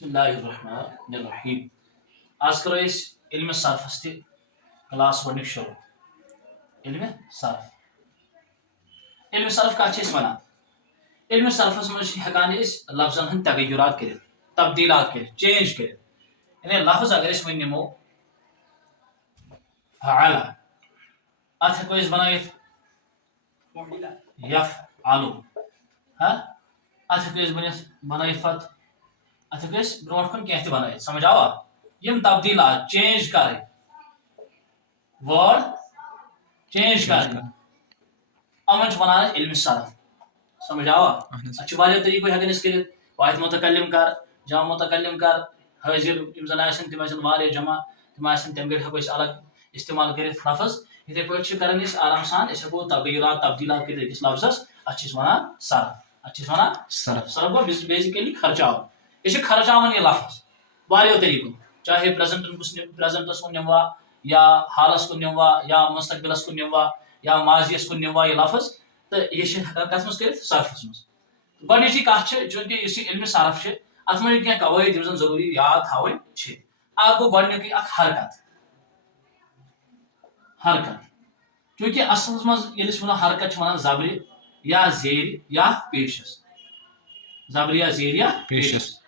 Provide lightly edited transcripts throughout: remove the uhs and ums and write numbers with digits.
بسم اللہ الرحمن الرحیم آج کرو اس علم صرفس تہ کلاس گۄڈنیُک شروع علم صرف علم صرف کتھ چھِ أسۍ وَنان علم صرفس منٛز چھِ ہٮ۪کان أسۍ لفظن ہٕنٛدۍ تغیرات کٔرِتھ تبدیٖلات کٔرِتھ چینج کٔرِتھ یعنی لفظ اگر أسۍ وۄنۍ نِمو فعل اتھ ہٮ۪کو أسۍ بنٲیِتھ یفعلُ اتھ ہٮ۪کو أسۍ بنٲیِتھ پتہٕ اتھ ہٮ۪کو أسۍ برونٛٹھ کُن کینٛہہ تہِ بنٲیِتھ سمجھ آوا یِم تبدیٖلات چینج کرٕنۍ وٲڈ چینج کرٕنۍ یِمن چھِ ونان أسۍ علم صرف سمجھ آوا اتھ چھِ واریاہ طریٖقو ہٮ۪کان أسۍ کٔرِتھ واحد متکلم کر جمع متکلم کر حٲضر یِم زن آسن تِم آسن واریاہ جمع تِم آسن تمہِ گٔڑۍ ہٮ۪کو أسۍ الگ استعمال کٔرِتھ لفظ یِتھٕے پٲٹھۍ چھِ کران أسۍ آرام سان أسۍ ہٮ۪کو تغیرات تبدیٖلات کٔرِتھ أکِس لفظس اتھ چھِ أسۍ ونان صرف اتھ چھِ أسۍ ونان صرف صرف گوٚو بیسِکلی خرچاوُن أسۍ چھِ خرچاوان یہِ لفظ واریاہو طریٖقو چاہے پریزنٹس کُن نِموا یا حالس کُن نِموا یا مستقبلس کُن نِموا یا ماضیس کُن نِموا یہِ لفظ تہٕ یہِ چھِ ہٮ۪کان کتھ منٛز کٔرِتھ صرفس منٛز گۄڈنِچی کتھ چھِ چوٗنکہِ یُس یہِ علمِ صرف چھِ اتھ منٛز چھِ کینٛہہ قوٲیِد یِم زن ضروٗری یاد تھاوٕنۍ چھِ اکھ گوٚو گۄڈنیُکُے اکھ حرکت چوٗنکہِ اصلس منٛز ییٚلہِ أسۍ ونو حرکت چھِ ونان زبرِ یا زیرِ یا پیشس زبرِ یا زیرِ یا پیشس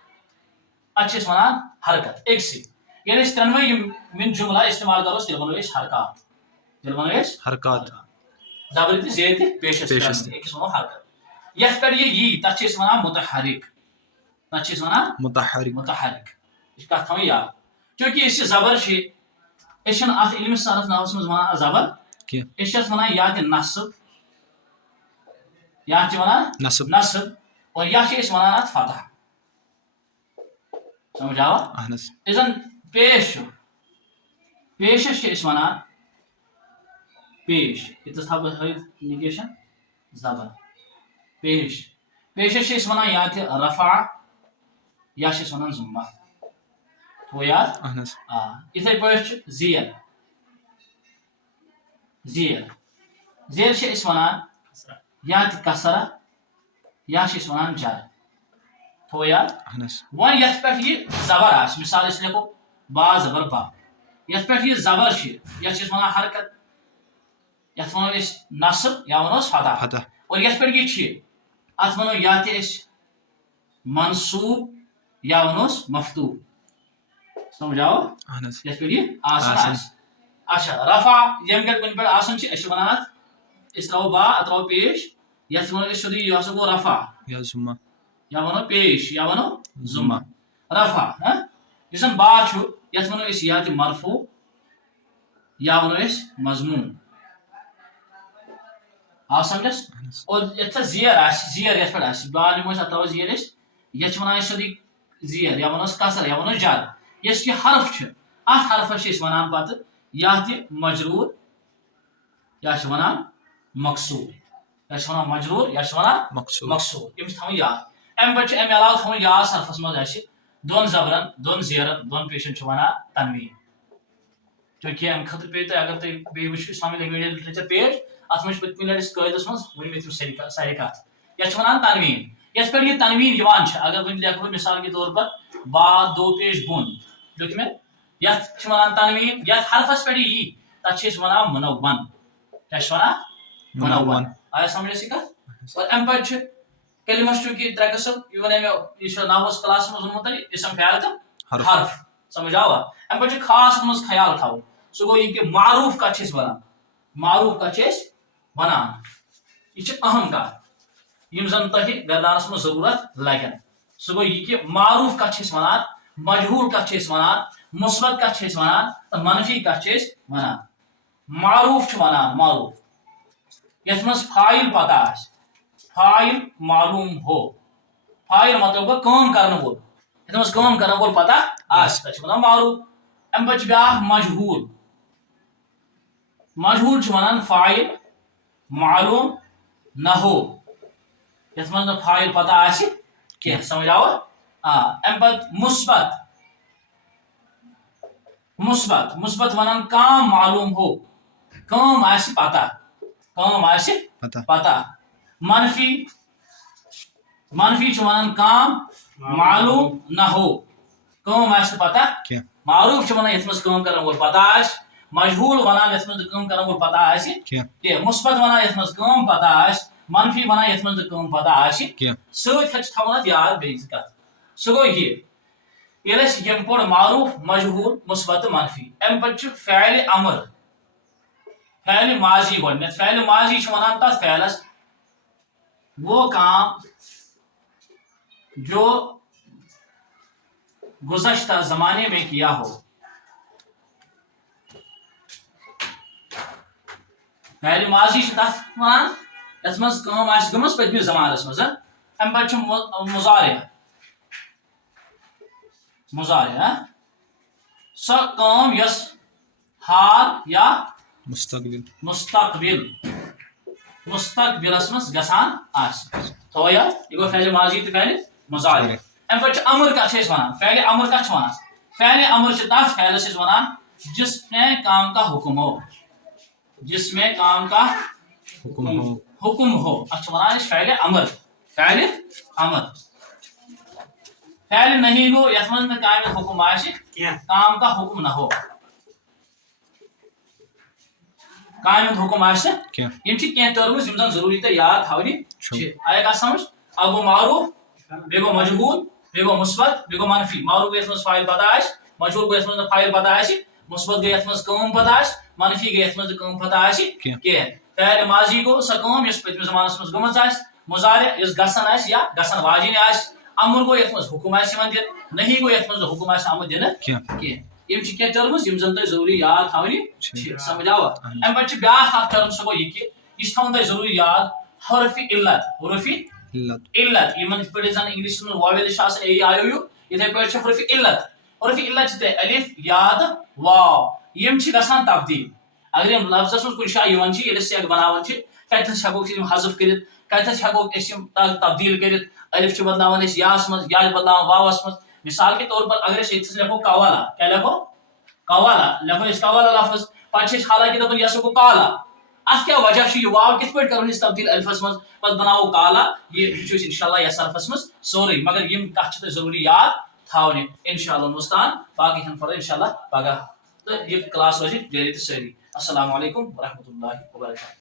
اتھ چھِ أسۍ ونان حرکت أکسٕے ییٚلہِ أسۍ ترٛٮ۪نوَے یِم جملہ استعمال کروس تیٚلہِ ونو أسۍ حرکات تیٚلہِ ونو أسۍ حرکات زبرِ تہِ زیرِ تہِ پیشس أکِس ونو حرکت یتھ پٮ۪ٹھ یہِ یی تتھ چھِ أسۍ ونان متحرک تتھ چھِ أسۍ ونان متحرک یہِ چھِ کتھ تھاوٕنۍ یاد چوٗنکہِ یُس یہِ زبر چھِ أسۍ چھِنہٕ اتھ علمِ صرف ناوس منٛز ونان زبر أسۍ چھِ اتھ ونان یا تہِ نصب یا چھِ ونان نصب اور یا چھِ أسۍ ونان اتھ فتح سمجھ آوا یُس زن پیش چھُ پیشس چھِ أسۍ ونان پیش ییٚتٮ۪س تھاو بہٕ ہٲیِتھ نِگیشن زبر پیشس چھِ أسۍ ونان یا تہِ رفع یا چھِ أسۍ ونان ضمہ تھوٚو یاد یِتھٕے پٲٹھۍ چھُ زیر چھِ أسۍ ونان یا تہِ کسرہ یا چھِ أسۍ ونان جر تھوٚو یاد وۄنۍ یتھ پٮ۪ٹھ یہِ زبر آسہِ مثال أسۍ لیکھو با زبر با یتھ پٮ۪ٹھ یہِ زبر چھِ یتھ چھِ أسۍ ونان حرکت یتھ ونو أسۍ نصب یا ونوس فتح اور یتھ پٮ۪ٹھ یہِ چھِ اتھ ونو یا تہِ أسۍ منصوب یا ونوس مفتوح سمجھ آو یتھ پٮ۪ٹھ یہِ آسان آسہِ اچھا رفع ییٚمہِ گڑِ کُنہِ پٮ۪ٹھ آسان چھِ أسۍ چھِ ونان اتھ أسۍ تراوو با اتھ تراوو پیش یتھ ونو أسۍ سیوٚدُے یہِ ہسا گوٚو رفع یا ونو پیش یا ونو ضمہ رفع یُس زن با چھُ یتھ ونو أسۍ یا تہِ مرفوع یا ونو أسۍ مضموٗن آو سمجھس اور یتھ زیر آسہِ زیر یتھ پٮ۪ٹھ آسہِ با نِمو أسۍ اتھ تراوو زیر أسۍ یتھ چھِ ونان أسۍ سیوٚدُے زیر یا ونوس کسر یا ونوس جر یُس یہِ حرف چھُ اتھ حرفس چھِ أسۍ ونان پتہٕ یا تہِ مجروٗر یا چھِ ونان مقصوٗر یا چھِ ونان مجروٗر یا چھِ ونان مقصوٗر یِم چھِ تھاوٕنۍ یاد امہِ پتہٕ چھُ امہِ علاوٕ تھاوُن یاد صرفس منٛز اسہِ دۄن زبرن دۄن زیرن دۄن پیشن چھِ ونان تنویٖن چوٗنکہِ امہِ خٲطرٕ پیٚیہِ تۄہہِ اگر تُہۍ بیٚیہِ وٕچھِو Islamic language and literature page اتھ منٛز چھِ پٔتمہِ لٹہِ أسۍ قٲیدس منٛز ؤنمٕتۍ تِم سارے کتھ یتھ چھِ ونان تنویٖن یتھ پٮ۪ٹھ یہِ تنویٖن یِوان چھِ اگر وۄنۍ لیکھو مثال کے طور پر با دو پیش بۄن لیوٚکھ مےٚ یتھ چھِ ونان تنویٖن یتھ حرفس پٮ۪ٹھ یہِ یی تتھ چھِ أسۍ ونان مُنوّن کیٛاہ چھِ ونان مُنوّن آیا سمجھس یہِ کتھ اور امہِ پتہٕ چھُ کلمس چوٗنکہِ ترٛےٚ قٕسم یہِ ونے مےٚ یہِ چھُ نحوس کلاسس منٛز ووٚنمُت تۄہہِ اسم فعل تہٕ حرف سمجھ آوا امہِ پتہٕ چھُ خاص اتھ منٛز خیال تھاوُن سُہ گوٚو یہِ کہِ معروٗف کتھ چھِ أسۍ ونان معروٗف کتھ چھِ أسۍ ونان یہِ چھِ اہم کتھ یِم زن تۄہہِ گردانس منٛز ضروٗرت لگن سُہ گوٚو یہِ کہِ معروٗف کتھ چھِ أسۍ ونان مجہوٗل کتھ چھِ أسۍ ونان مثبت کتھ چھِ أسۍ ونان تہٕ منفی کتھ چھِ أسۍ ونان معروٗف چھِ ونان معروٗف یتھ منٛز فاعل پتہ آسہِ فاعل معلوٗم ہو فاعل مطلب گوٚو کٲم کرن وول یتھ منٛز کٲم کرن وول پتہ آسہِ تتھ چھِ ونان معروٗف امہِ پتہٕ چھُ بیٛاکھ مجہوٗل مجہوٗل چھِ ونان فاعل معلوٗم نہ ہو یتھ منٛز نہٕ فاعل پتہ آسہِ کینٛہہ سمجھ آوا امہِ پتہٕ مثبت ونان کام معلوٗم ہو کٲم آسہِ پتہ منفی چھُ ونان کام معلوٗم نہ ہو کٲم آسہِ نہٕ پتہ کینٛہہ معروٗف چھِ وَنان یَتھ منٛز کٲم کرن وول پتہ آسہِ مجہوٗل وَنان یَتھ منٛز نہٕ کٲم کرن وول پتہ آسہِ کینٛہہ کینٛہہ مُثبت وَنان یَتھ منٛز کٲم پتہ آسہِ منفی وَنان یَتھ منٛز نہٕ کٲم پتہ آسہِ کینٛہہ سۭتۍ ہٮ۪تھ چھِ تھاوُن اَتھ یاد بیٚیہِ زٕ کَتھ سُہ گوٚو یہِ ییٚلہِ أسۍ یِم پوٚر معروٗف مجہوٗل مُثبت تہٕ منفی اَمہِ پتہٕ چھُ فعلِ امر فعلِ ماضی گۄڈٕنٮ۪تھ فعلِ ماضی چھِ وَنان تَتھ فعلس وہ کام جو گزشتہ زمانے میں کیا ہو فعلِ ماضی چھِ تَتھ وَنان یَتھ منٛز کٲم آسہِ گٔمٕژ پٔتمِس زمانس منٛز اَمہِ پتہٕ چھُ مُضارِ سۄ کٲم یۄس حال یا مستقبلس منٛز گژھان آسہِ تھوٚو یاد یہِ گوٚو فعلِ ماضی تہٕ فعلِ مُضارِ اَمہِ پتہٕ چھُ امر کَتھ چھِ أسۍ وَنان فعلِ امر کَتھ چھِ وَنان فعلِ امر چھِ تَتھ فعلس أسۍ وَنان جس میں کام کا حکم ہو جس میں کام کا حکم ہو اَتھ چھِ وَنان أسۍ فعلِ امر فعلِ امر فعلِ نہیں گوٚو یَتھ منٛز نہٕ کامہِ ہُنٛد حُکُم آسہِ کام کا حُکم نہ ہو کامہِ ہُنٛد حُکم آسہِ یِم چھِ کینٛہہ ٹٔرمٕز یِم زَن ضروٗری تۄہہِ یاد تھاونہِ چھِ آیا کَتھ سمجھ اکھ گوٚو معروٗف بیٚیہِ گوٚو مجہوٗل بیٚیہِ گوٚو مُثبت بیٚیہِ گوٚو منفی معروٗف گوٚو یَتھ منٛز فاعل پتہ آسہِ مجہوٗل گوٚو یَتھ منٛز نہٕ فاعل پتہ آسہِ مُثبت گوٚو یَتھ منٛز کٲم پتہ آسہِ منفی گٔے یَتھ منٛز نہٕ کٲم پتہ آسہِ کینٛہہ فعلِ ماضی گوٚو سۄ کٲم یۄس پٔتمِس زمانس منٛز گٔمٕژ آسہِ مُضارِ یُس گژھان آسہِ یا گژھن واجیٚنۍ آسہِ امر گوٚو یَتھ منٛز حُکُم آسہِ یِوان دِنہٕ نہیں گوٚو یَتھ منٛز نہٕ حُکُم آسہِ آمُت دِنہٕ کینٛہہ یِم چھِ کینٛہہ ٹٔرمٕز یِم زَن تۄہہِ ضروٗری یاد تھاونہِ چھِ سمجھ آوا اَمہِ پتہٕ چھِ بیاکھ اکھ ٹٔرم سُہ گوٚو یہِ کہِ یہِ چھُ تھاوُن تۄہہِ ضروٗری یاد حرفِ علت حرفِ علت یِمن یِتھ پٲٹھۍ زَن انگلشس منٛز واویل چھِ آسان اے آی او یوٗ یِتھٕے پٲٹھۍ چھِ حرفِ علت چھِ تۄہہِ الف یاد واو یِم چھِ گژھان تبدیٖل اگر یِم لفظس منٛز کُنہِ جایہِ یِوان چھِ ییٚلہِ أسۍ سیٚکھ بناوان چھِ کتٮ۪تھ ہٮ۪کوکھ أسۍ یِم حذف کٔرِتھ کتٮ۪تھ ہٮ۪کوکھ أسۍ یِم تبدیٖل کٔرِتھ الف چھِ بدلاوان أسۍ یاہس منٛز یا چھِ بدلاوان واوس منٛز مثال کے طور پر اگر أسۍ ییٚتھس لیکھو قوالا کیٛاہ لیکھو قوالا لیکھو أسۍ قوالا لفظ پتہٕ چھِ أسۍ حالانکہِ دپان یہِ ہسا گوٚو کالا اتھ کیٛاہ وجہ چھُ یہِ واو کِتھ پٲٹھۍ کرون أسۍ تبدیٖل الفس منٛز پتہٕ بناوو کالا یہِ ہیٚچھو أسۍ انشاء اللہ یتھ صرفس منٛز سورُے مگر یِم کتھ چھِ تۄہہِ ضروٗری یاد تھاونہِ انشاء اللہ مستان باقٕے ہن پرو انشاء اللہ پگاہ تہٕ یہِ کلاس روزِ جٲری تہٕ سٲری السلام علیکم ورحمۃ اللہ وبرکاتہ